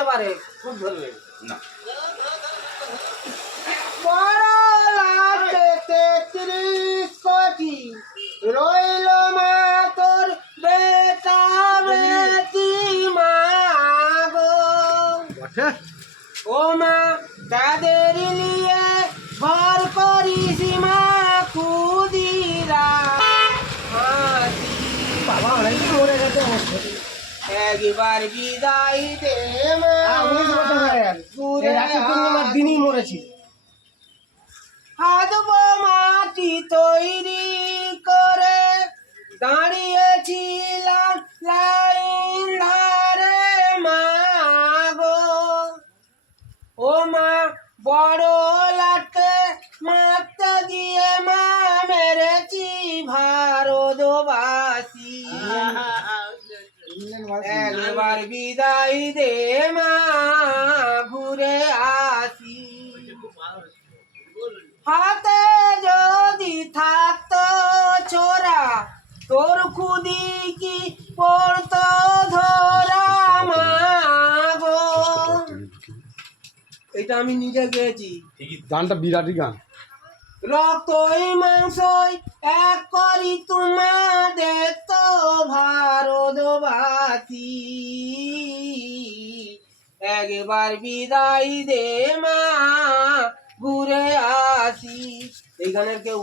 হতে পারে, খুব ধরবে না বড় লাগছে 33 কোটি রইল মা তোর বেটা বেটি মা গো ও মা তাদের নিয়ে ঘর করিস মা খুদিরা হাসি বাবা অনেক মরে গেছে একবার বিদায় দে মা 19 বছর হয়ে গেল ঘুরে রাখি পূর্ণিমার দিনই মরেছি হাতবো মাটি তৈরি করে দাঁড়িয়েছিলাম লাইন ধারে মা গো ও মা বড় লাটকে মাথা দিয়ে মা মেরেছি ভারতবাসী একবার বিদায় দে মা ঘুরে আসি হাতে যদি থাকতো ছোরা তোর খুদি কি পড়তো ধরা মা গো এটা আমি নিজে গেয়েছি গানটা বিরাটই গান রক্তই মাংসই এক করি তোমাদের তো ভারতবাসী একবার বিদায় দে মা ঘুরে আসি এই গানের কেউ